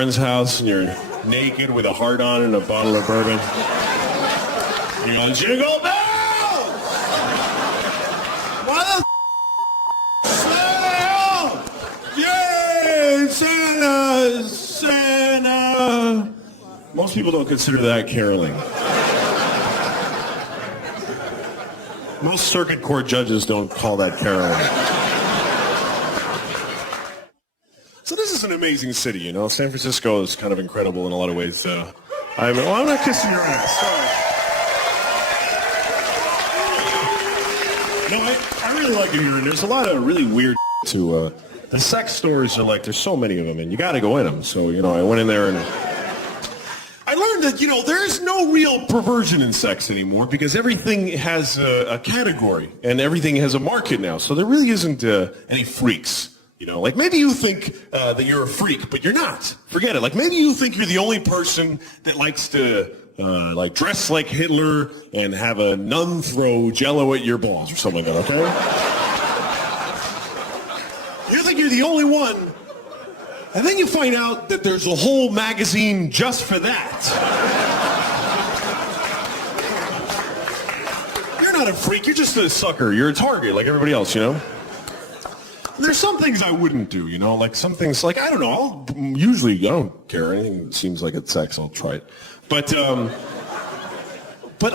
friend's house and you're naked with a heart on and a bottle of bourbon. You're going, jingle bells! What the Santa? Yay, Santa! Santa! Most people don't consider that caroling. Most circuit court judges don't call that caroling. So this is an amazing city, you know. San Francisco is kind of incredible in a lot of ways. I'm not kissing your ass. Sorry. No, I really like it here, and there's a lot of really weird to the sex stores are like, there's so many of them, and you got to go in them. So, you know, I went in there and I learned that, you know, there's no real perversion in sex anymore because everything has a category and everything has a market now. So there really isn't any freaks. You know, like maybe you think that you're a freak, but you're not. Forget it. Like maybe you think you're the only person that likes to like dress like Hitler and have a nun throw Jello at your balls or something like that, okay? You think you're the only one. And then you find out that there's a whole magazine just for that. You're not a freak, you're just a sucker. You're a target like everybody else, you know? There's some things I wouldn't do, you know? Like some things, like, I don't know, I don't care. Anything that seems like it's sex, I'll try it. But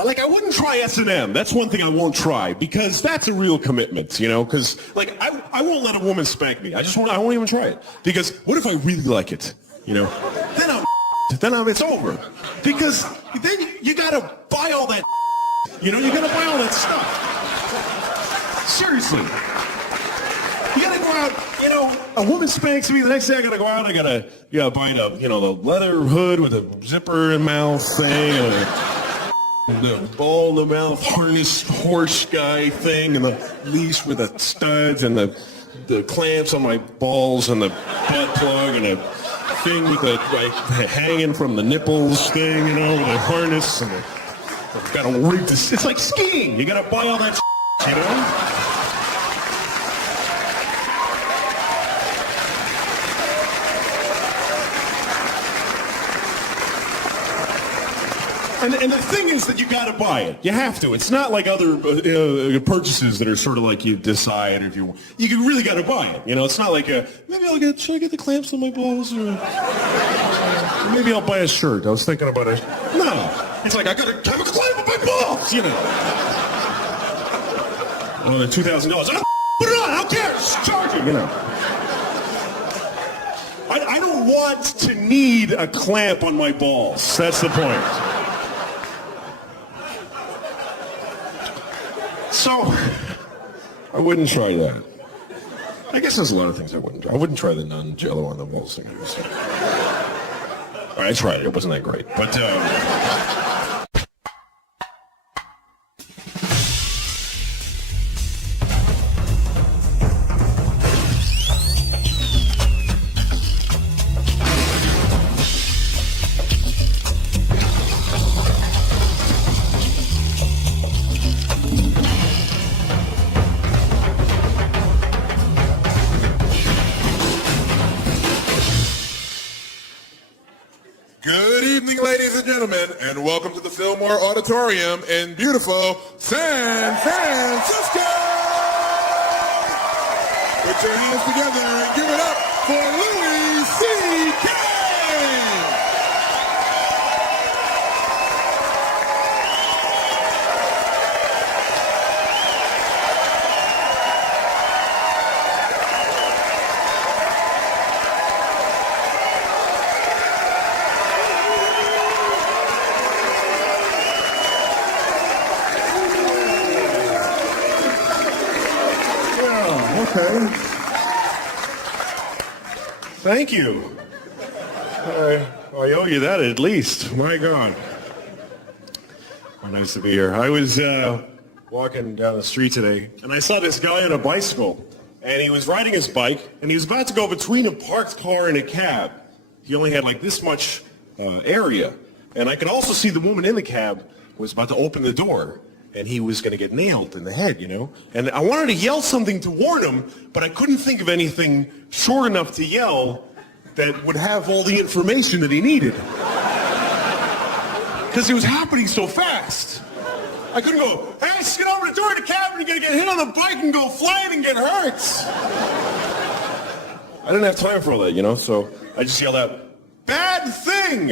like, I wouldn't try S&M. That's one thing I won't try because that's a real commitment, you know? Because, like, I won't let a woman spank me. I won't even try it. Because what if I really like it, you know? Then it's over. Because then you gotta buy all that, you know? You gotta buy all that stuff. Seriously. You gotta go out, you know, a woman spanks me, the next day I gotta go out, I gotta buy the leather hood with a zipper in mouth thing, and the ball in the mouth harness horse guy thing, and the leash with the studs, and the clamps on my balls, and the butt plug, and the thing with the hanging from the nipples thing, you know, with the harness, and gotta rig this. It's like skiing. You gotta buy all that, you know. And the thing is that you got to buy it. You have to. It's not like other purchases that are sort of like you decide if you really got to buy it. You know, it's not like should I get the clamps on my balls or maybe I'll buy a shirt. I was thinking about it. No, it's like I got to have a clamp on my balls. You know, well, the $2,000. Put it on. I don't care. Just charge it. You know. I don't want to need a clamp on my balls. That's the point. So, I wouldn't try that. I guess there's a lot of things I wouldn't try. I wouldn't try the nun Jello on the balls thing. I tried it. It wasn't that great. But, Good evening, ladies and gentlemen, and welcome to the Fillmore Auditorium in beautiful San Francisco! Put your hands together and give it up for Louis C.K. Okay. Thank you. I owe you that at least. My God. Oh, nice to be here. I was walking down the street today, and I saw this guy on a bicycle, and he was riding his bike, and he was about to go between a parked car and a cab. He only had like this much area, and I could also see the woman in the cab was about to open the door. And he was going to get nailed in the head, you know? And I wanted to yell something to warn him, but I couldn't think of anything short enough to yell that would have all the information that he needed. Because it was happening so fast. I couldn't go, hey, just get over the door of the cabin, you're going to get hit on the bike and go flying and get hurt. I didn't have time for all that, you know, so I just yelled out, bad thing!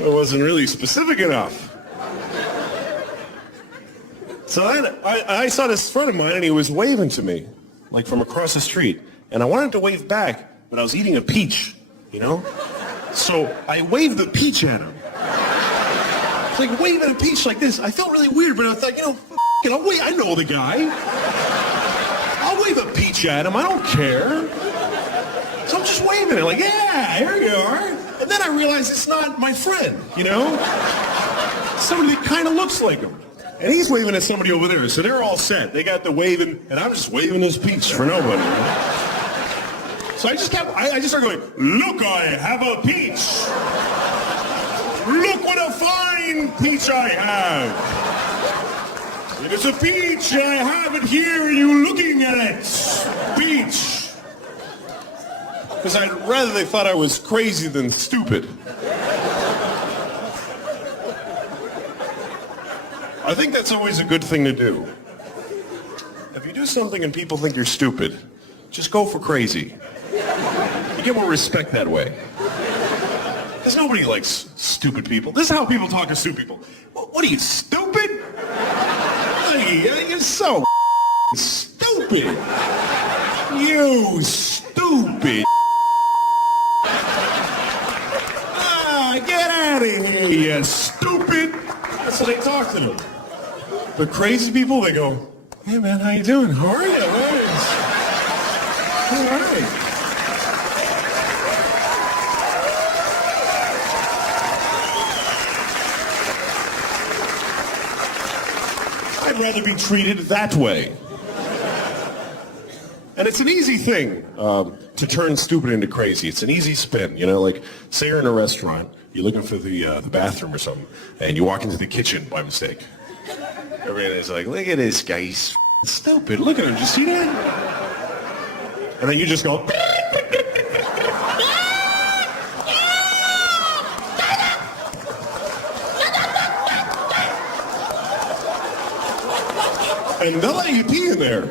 It wasn't really specific enough. So I saw this friend of mine and he was waving to me, like from across the street. And I wanted to wave back, but I was eating a peach, you know? So I waved the peach at him. It's like waving a peach like this. I felt really weird, but I thought, you know, I'll wait. I know the guy. I'll wave a peach at him. I don't care. So I'm just waving it like, yeah, here you are. And then I realized it's not my friend, you know? Somebody that kind of looks like him. And he's waving at somebody over there. So they're all set. They got the waving, and I'm just waving this peach for nobody. You know? So I just started going, look, I have a peach. Look what a fine peach I have. It is a peach. I have it here, and you looking at it. Peach. Because I'd rather they thought I was crazy than stupid. I think that's always a good thing to do. If you do something and people think you're stupid, just go for crazy. You get more respect that way. Because nobody likes stupid people. This is how people talk to stupid people. What are you, stupid? You're so stupid. You stupid. Get out of here, you stupid. That's how they talk to them. The crazy people, they go, hey man, how you doing? How are you? Nice. All right. I'd rather be treated that way. And it's an easy thing to turn stupid into crazy. It's an easy spin, you know, like say you're in a restaurant, you're looking for the bathroom or something, and you walk into the kitchen by mistake. Everybody's like, look at this guy, he's stupid. Look at him, did you see that? And then you just go, and they'll let you pee in there.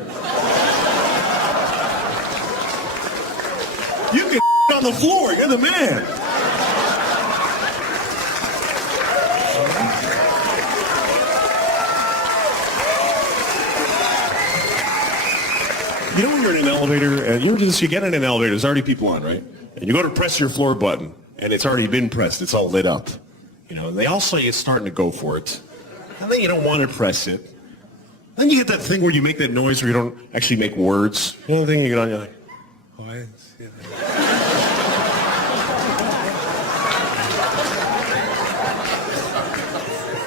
You can on the floor, you're the man. You know when you're in an elevator, and you get in an elevator, there's already people on, right? And you go to press your floor button, and it's already been pressed, it's all lit up. You know, and they all say it's starting to go for it. And then you don't want to press it. Then you get that thing where you make that noise where you don't actually make words. You know the thing you get on, you're like, oh, I see that.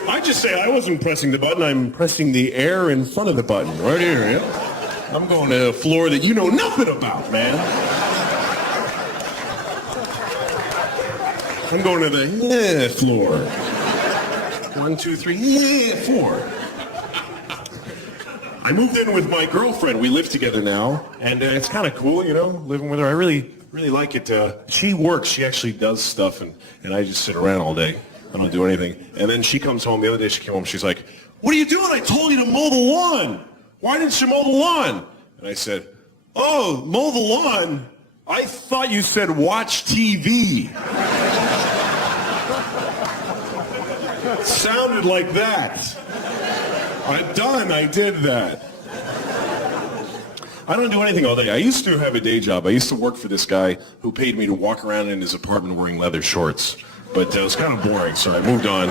I just say I wasn't pressing the button, I'm pressing the air in front of the button, right here, yeah? I'm going to a floor that you know nothing about, man. I'm going to the floor. 1, 2, 3, 4. I moved in with my girlfriend. We live together now, and it's kind of cool, you know, living with her. I really like it. She works. She actually does stuff, and I just sit around all day. I don't do anything. And then she comes home. The other day she came home. She's like, what are you doing? I told you to mow the lawn. Why didn't you mow the lawn? And I said, oh, mow the lawn? I thought you said watch TV. Sounded like that. I did that. I don't do anything all day. I used to have a day job. I used to work for this guy who paid me to walk around in his apartment wearing leather shorts. But it was kind of boring, so I moved on.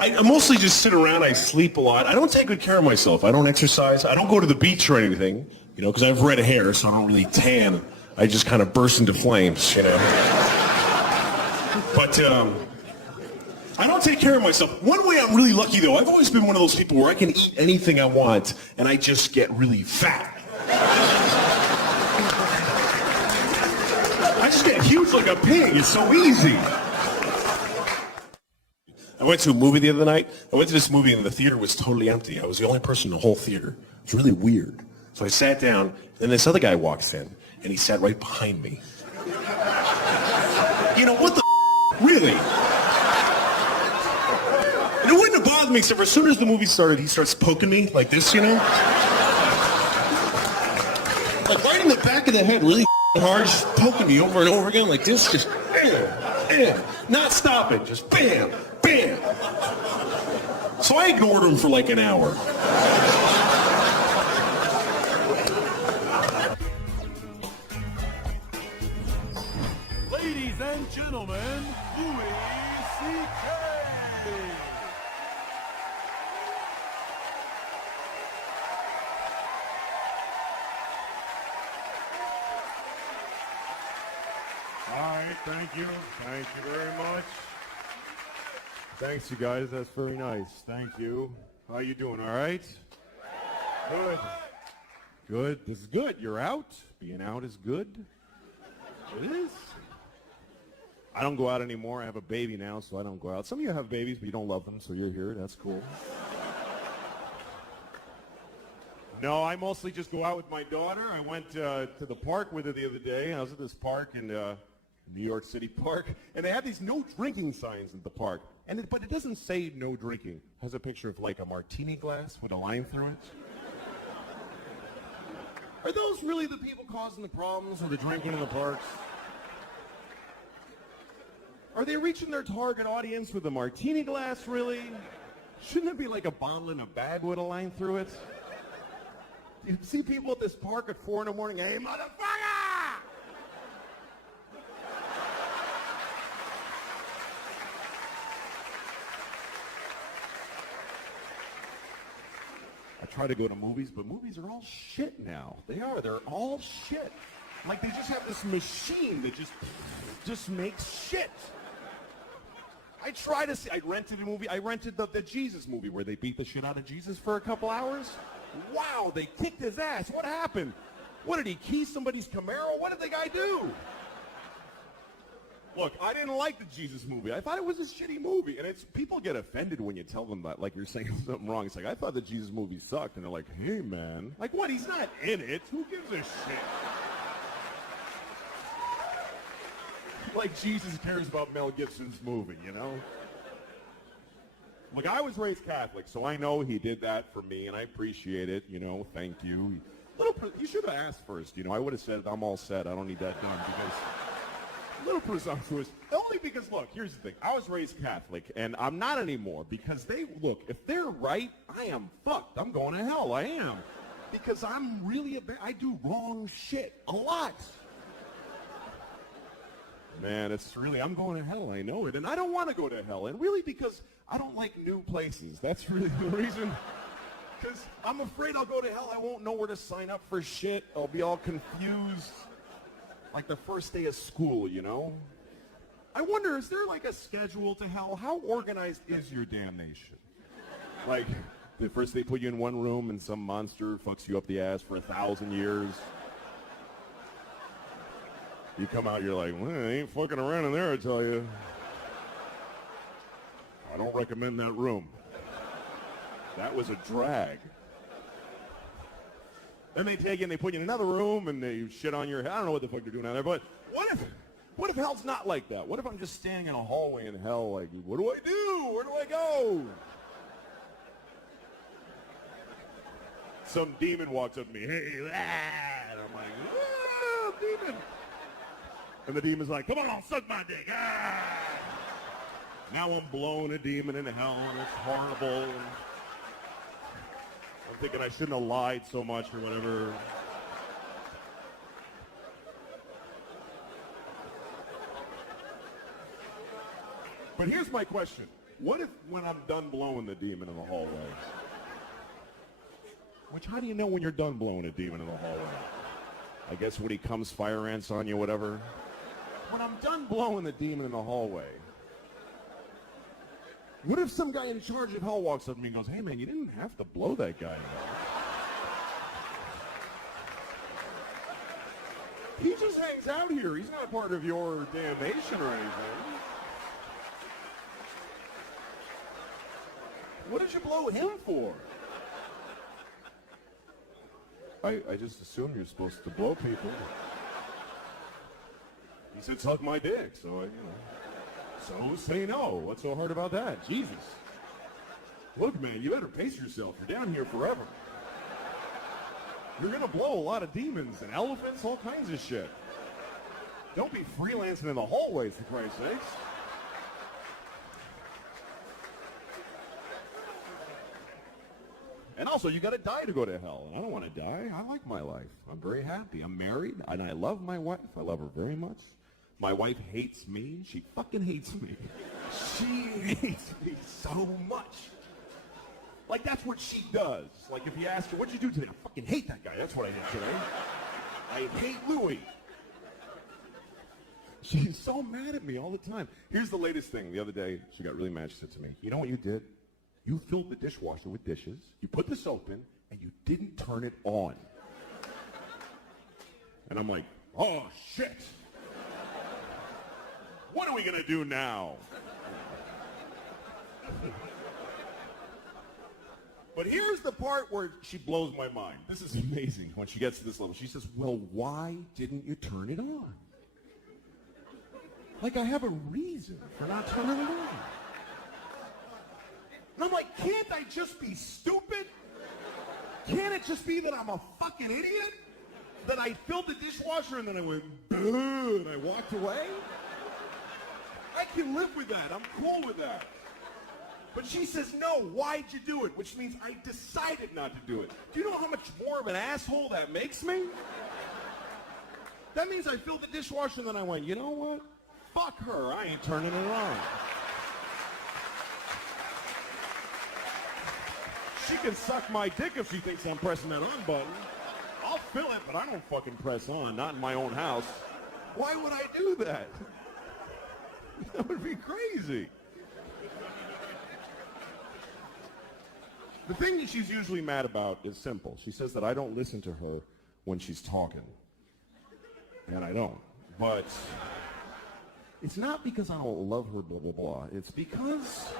I mostly just sit around. I sleep a lot. I don't take good care of myself. I don't exercise. I don't go to the beach or anything, you know, because I have red hair, so I don't really tan. I just kind of burst into flames, you know. But I don't take care of myself. One way I'm really lucky, though, I've always been one of those people where I can eat anything I want, and I just get really fat. I just get huge like a pig. It's so easy. I went to a movie the other night. I went to this movie and the theater was totally empty. I was the only person in the whole theater. It was really weird. So I sat down, and this other guy walks in, and he sat right behind me. You know, what the really? And it wouldn't have bothered me, except for as soon as the movie started, he starts poking me like this, you know? Like right in the back of the head, really hard, just poking me over and over again like this, just bam, bam, not stopping, just bam, bam. So I ignored him for like an hour. Ladies and gentlemen, Louis C.K. All right, thank you. Thank you very much. Thanks, you guys. That's very nice. Thank you. How you doing? All right? Good. Good. This is good. You're out. Being out is good. It is. I don't go out anymore. I have a baby now, so I don't go out. Some of you have babies, but you don't love them, so you're here. That's cool. No, I mostly just go out with my daughter. I went to the park with her the other day. I was at this park in New York City Park, and they had these no drinking signs at the park. But it doesn't say no drinking. It has a picture of like a martini glass with a line through it. Are those really the people causing the problems with the drinking in the parks? Are they reaching their target audience with a martini glass, really? Shouldn't it be like a bottle in a bag with a line through it? You see people at this park at 4 in the morning, hey, motherfucker! I try to go to movies, but movies are all shit now. They are. They're all shit. Like they just have this machine that just makes shit. I try to see. I rented a movie. I rented the Jesus movie where they beat the shit out of Jesus for a couple hours. Wow, they kicked his ass. What happened? What, did he key somebody's Camaro? What did the guy do? Look, I didn't like the Jesus movie. I thought it was a shitty movie. And people get offended when you tell them that, like you're saying something wrong. It's like, I thought the Jesus movie sucked. And they're like, hey, man. Like, what? He's not in it. Who gives a shit? Like Jesus cares about Mel Gibson's movie, you know? Like, I was raised Catholic, so I know he did that for me, and I appreciate it, you know, thank you. You should have asked first, you know. I would have said, I'm all set, I don't need that done, because a little presumptuous. Only because, look, here's the thing. I was raised Catholic, and I'm not anymore, because if they're right, I am fucked. I'm going to hell, I am. Because I'm really I do wrong shit a lot. Man, I'm going to hell, I know it, and I don't want to go to hell, and really because I don't like new places. That's really the reason, because I'm afraid I'll go to hell, I won't know where to sign up for shit, I'll be all confused, like the first day of school, you know? I wonder, is there like a schedule to hell? How organized is your damnation? Like, the first they put you in one room and some monster fucks you up the ass for 1,000 years. You come out, you're like, well, I ain't fucking around in there, I tell you. I don't recommend that room. That was a drag. Then they take you and they put you in another room and they shit on your head. I don't know what the fuck they're doing out there, but what if hell's not like that? What if I'm just standing in a hallway in hell like, what do I do? Where do I go? Some demon walks up to me, hey, and I'm like, ah, demon. And the demon's like, come on, suck my dick. Ah! Now I'm blowing a demon into hell, and it's horrible. And I'm thinking I shouldn't have lied so much or whatever. But here's my question. What if when I'm done blowing the demon in the hallway? How do you know when you're done blowing a demon in the hallway? I guess when he comes fire ants on you, whatever. When I'm done blowing the demon in the hallway, what if some guy in charge of hell walks up to me and goes, hey man, you didn't have to blow that guy out. He just hangs out here. He's not part of your damnation or anything. What did you blow him for? I just assumed you're supposed to blow people. He said, suck my dick, so so say no. What's so hard about that? Jesus. Look, man, you better pace yourself. You're down here forever. You're gonna blow a lot of demons and elephants, all kinds of shit. Don't be freelancing in the hallways, for Christ's sakes. And also, you gotta die to go to hell. And I don't want to die. I like my life. I'm very happy. I'm married, and I love my wife. I love her very much. My wife hates me. She fucking hates me. She hates me so much. Like, that's what she does. Like, if you ask her, what'd you do today? I fucking hate that guy. That's what I did today. I hate Louis. She's so mad at me all the time. Here's the latest thing. The other day, she got really mad. She said to me, you know what you did? You filled the dishwasher with dishes, you put the soap in, and you didn't turn it on. And I'm like, oh, shit. What are we going to do now? But here's the part where she blows my mind. This is amazing when she gets to this level. She says, well, why didn't you turn it on? Like I have a reason for not turning it on. And I'm like, can't I just be stupid? Can't it just be that I'm a fucking idiot? That I filled the dishwasher and then I went, boo, and I walked away? I can live with that. I'm cool with that. But she says, no, why'd you do it? Which means I decided not to do it. Do you know how much more of an asshole that makes me? That means I filled the dishwasher and then I went, you know what? Fuck her. I ain't turning it on. She can suck my dick if she thinks I'm pressing that on button. I'll fill it, but I don't fucking press on. Not in my own house. Why would I do that? That would be crazy. The thing that she's usually mad about is simple. She says that I don't listen to her when she's talking. And I don't. But it's not because I don't love her, blah, blah, blah. It's because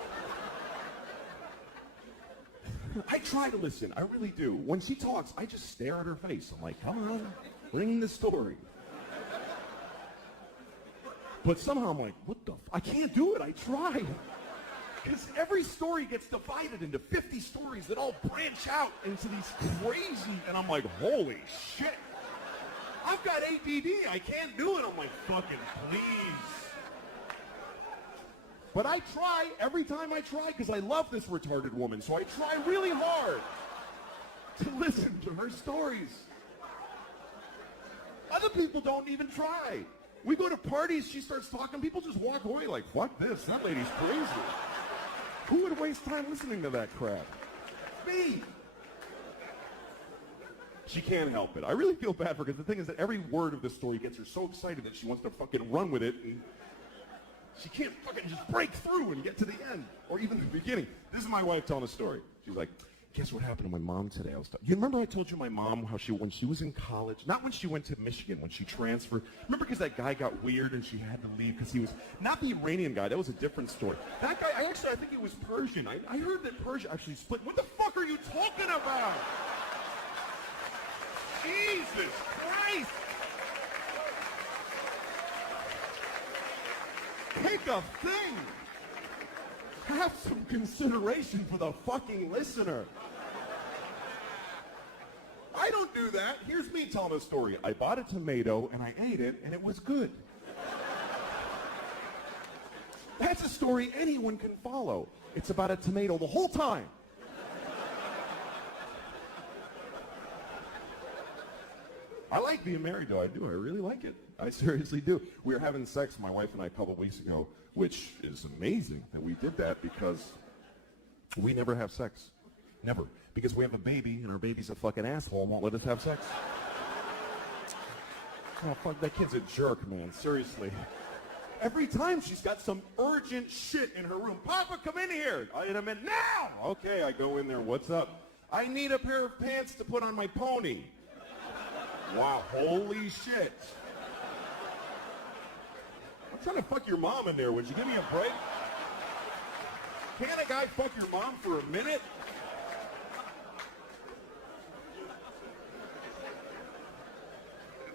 I try to listen. I really do. When she talks, I just stare at her face. I'm like, come on, bring the story. But somehow I'm like, what the I can't do it. I try. Because every story gets divided into 50 stories that all branch out into these crazy, and I'm like, holy shit. I've got ADD. I can't do it. I'm like, fucking please. But I try every time I try because I love this retarded woman. So I try really hard to listen to her stories. Other people don't even try. We go to parties, she starts talking, people just walk away like, fuck this, that lady's crazy. Who would waste time listening to that crap? Me. She can't help it. I really feel bad for her because the thing is that every word of this story gets her so excited that she wants to fucking run with it, and she can't fucking just break through and get to the end or even the beginning. This is my wife telling a story. She's like, guess what happened to my mom today? You remember I told you my mom how when she was in college, not when she went to Michigan, when she transferred. Remember because that guy got weird and she had to leave because he was, not the Iranian guy, that was a different story. That guy, I think he was Persian. I heard that Persia actually split. What the fuck are you talking about? Jesus Christ. Take a thing. Have some consideration for the fucking listener. I don't do that. Here's me telling a story. I bought a tomato and I ate it and it was good. That's a story anyone can follow. It's about a tomato the whole time. I like being married, though. I do. I really like it. I seriously do. We were having sex, my wife and I, a couple of weeks ago, which is amazing that we did that because we never have sex. Never. Because we have a baby, and our baby's a fucking asshole and won't let us have sex. Oh, fuck, that kid's a jerk, man. Seriously. Every time she's got some urgent shit in her room. Papa, come in here. In a minute. Now! Okay, I go in there. What's up? I need a pair of pants to put on my pony. Wow, holy shit. I'm trying to fuck your mom in there. Would you give me a break? Can't a guy fuck your mom for a minute?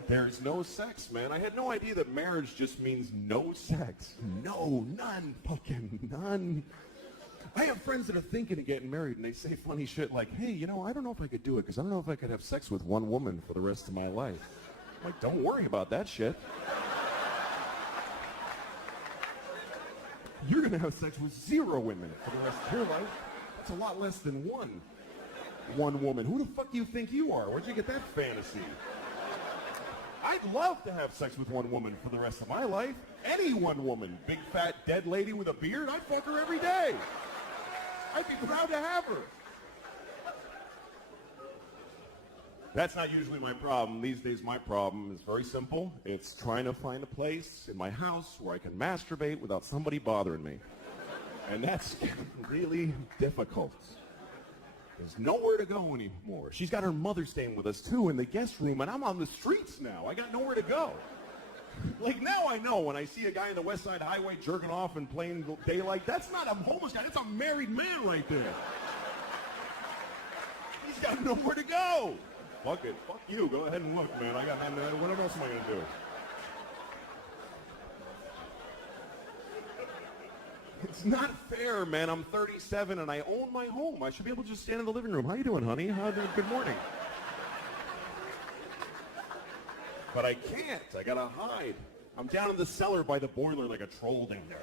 There's no sex, man. I had no idea that marriage just means no sex. No, none, fucking none. I have friends that are thinking of getting married, and they say funny shit like, hey, you know, I don't know if I could do it, because I don't know if I could have sex with one woman for the rest of my life. I'm like, don't worry about that shit. You're going to have sex with 0 women for the rest of your life. That's a lot less than one woman. Who the fuck do you think you are? Where'd you get that fantasy? I'd love to have sex with one woman for the rest of my life. Any one woman. Big, fat, dead lady with a beard, I'd fuck her every day. I'd be proud to have her. That's not usually my problem. These days, my problem is very simple. It's trying to find a place in my house where I can masturbate without somebody bothering me. And that's really difficult. There's nowhere to go anymore. She's got her mother staying with us, too, in the guest room, and I'm on the streets now. I got nowhere to go. Like, now I know when I see a guy on the West Side Highway jerking off and playing daylight, that's not a homeless guy. That's a married man right there. He's got nowhere to go. Fuck it. Fuck you. Go ahead and look, man. I got nothing. What else am I going to do? It's not fair, man. I'm 37 and I own my home. I should be able to just stand in the living room. How you doing, honey? Good morning. But I can't. I gotta hide. I'm down in the cellar by the boiler like a troll down there.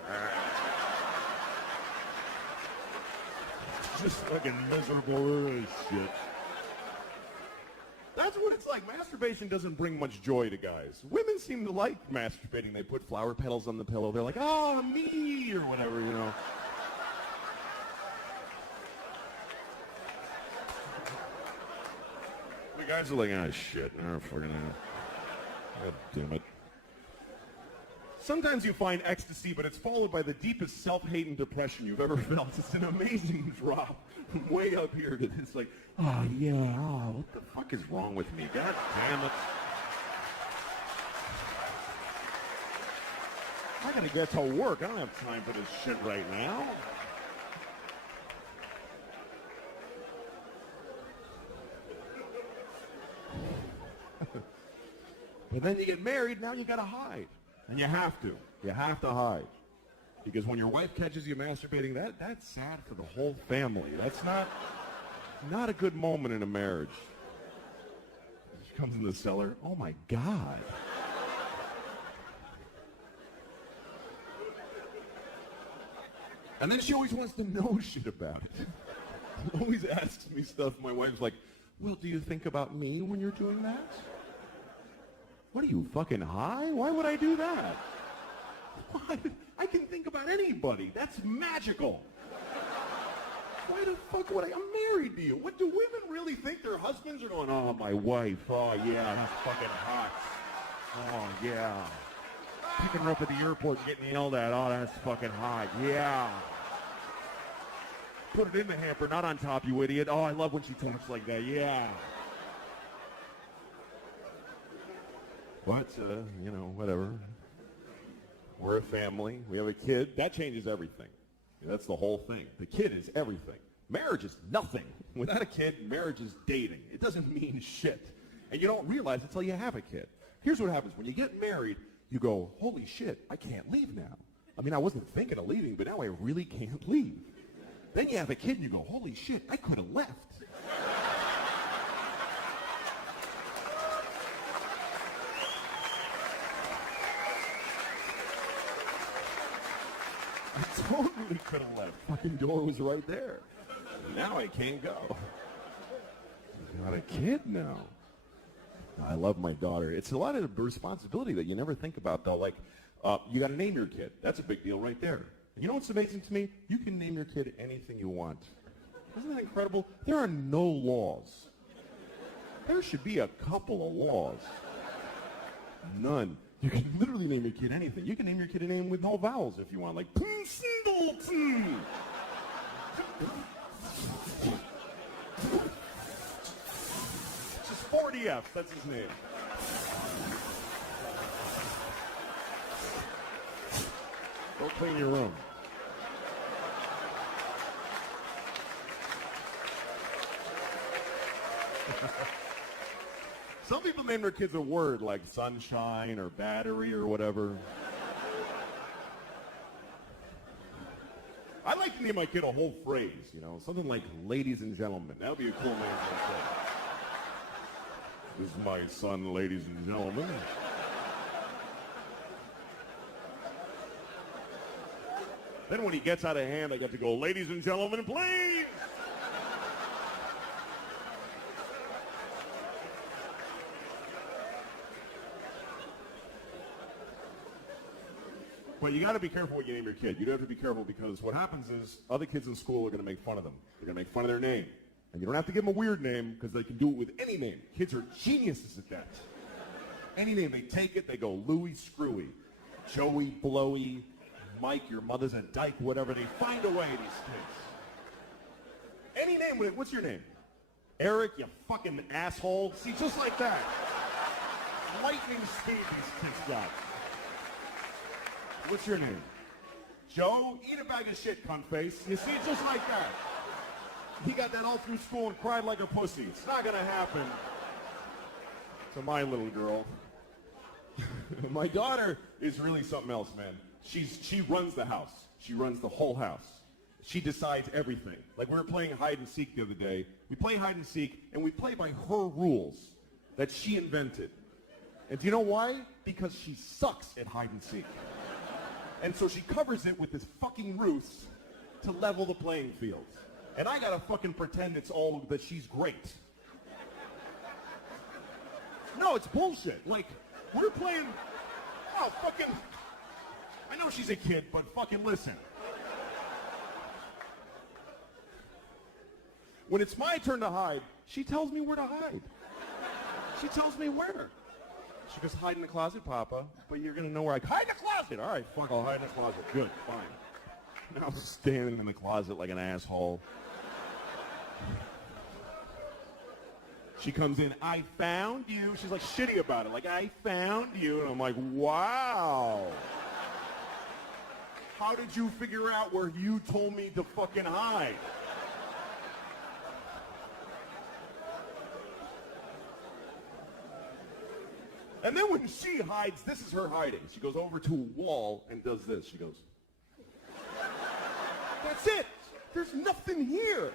Just fucking miserable as shit. That's what it's like. Masturbation doesn't bring much joy to guys. Women seem to like masturbating. They put flower petals on the pillow. They're like, oh, me, or whatever, you know. The guys are like, oh, shit. Oh, fucking hell. God damn it. Sometimes you find ecstasy, but it's followed by the deepest self-hate and depression you've ever felt. It's an amazing drop from way up here to this, like, oh, yeah, oh, what the fuck is wrong with me? God damn it. I gotta get to work. I don't have time for this shit right now. But then you get married, now you gotta hide. And you have to. You have to hide. Because when your wife catches you masturbating, that's sad for the whole family. That's not a good moment in a marriage. She comes in the cellar. Oh my God. And then she always wants to know shit about it. She always asks me stuff. My wife's like, well, do you think about me when you're doing that? What are you, fucking high? Why would I do that? What? I can think about anybody. That's magical. Why the fuck would I? I'm married to you. What do women really think their husbands are going, oh, my wife. Oh, yeah, that's fucking hot. Oh, yeah. Picking her up at the airport and getting yelled at. Oh, that's fucking hot. Yeah. Put it in the hamper, not on top, you idiot. Oh, I love when she talks like that. Yeah. But, you know, whatever. We're a family. We have a kid. That changes everything. That's the whole thing. The kid is everything. Marriage is nothing. Without a kid, marriage is dating. It doesn't mean shit. And you don't realize it until you have a kid. Here's what happens. When you get married, you go, holy shit, I can't leave now. I mean, I wasn't thinking of leaving, but now I really can't leave. Then you have a kid and you go, holy shit, I could have left. I totally could have left. Fucking door was right there. Now I can't go. Got a kid now. I love my daughter. It's a lot of responsibility that you never think about, though. Like, you got to name your kid. That's a big deal right there. And you know what's amazing to me? You can name your kid anything you want. Isn't that incredible? There are no laws. There should be a couple of laws. None. You can literally name your kid anything. You can name your kid a name with no vowels if you want, like Singleton. Just 40 F. That's his name. Go clean your room. Some people name their kids a word like sunshine or battery or whatever. I'd like to name my kid a whole phrase, you know, something like ladies and gentlemen. That would be a cool name for a kid. This is my son, ladies and gentlemen. Then when he gets out of hand, I get to go, ladies and gentlemen, please! But you got to be careful what you name your kid. You do have to be careful because what happens is other kids in school are going to make fun of them. They're going to make fun of their name. And you don't have to give them a weird name because they can do it with any name. Kids are geniuses at that. Any name, they take it, they go Louie Screwy, Joey Blowy, Mike, your mother's a dyke, whatever. They find a way, these kids. Any name, what's your name? Eric, you fucking asshole. See, just like that. Lightning speed these kids got. What's your name? Joe? Eat a bag of shit, cunt face. You see, just like that. He got that all through school and cried like a pussy. It's not going to happen to my little girl. My daughter is really something else, man. She runs the house. She runs the whole house. She decides everything. Like we were playing hide and seek the other day. We play hide and seek, and we play by her rules that she invented. And do you know why? Because she sucks at hide and seek. And so she covers it with this fucking ruse to level the playing field. And I gotta fucking pretend it's all that she's great. No, it's bullshit. Like, we're playing, oh, fucking, I know she's a kid, but fucking listen. When it's my turn to hide, she tells me where to hide. She tells me where. She goes, hide in the closet, Papa, but you're going to know where hide in the closet. All right, fuck, I'll hide in the closet. Good, fine. Now I'm standing in the closet like an asshole. She comes in, I found you. She's like shitty about it, like, I found you. And I'm like, wow. How did you figure out where you told me to fucking hide? And then when she hides, this is her hiding. She goes over to a wall and does this. She goes, that's it. There's nothing here.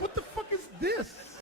What the fuck is this?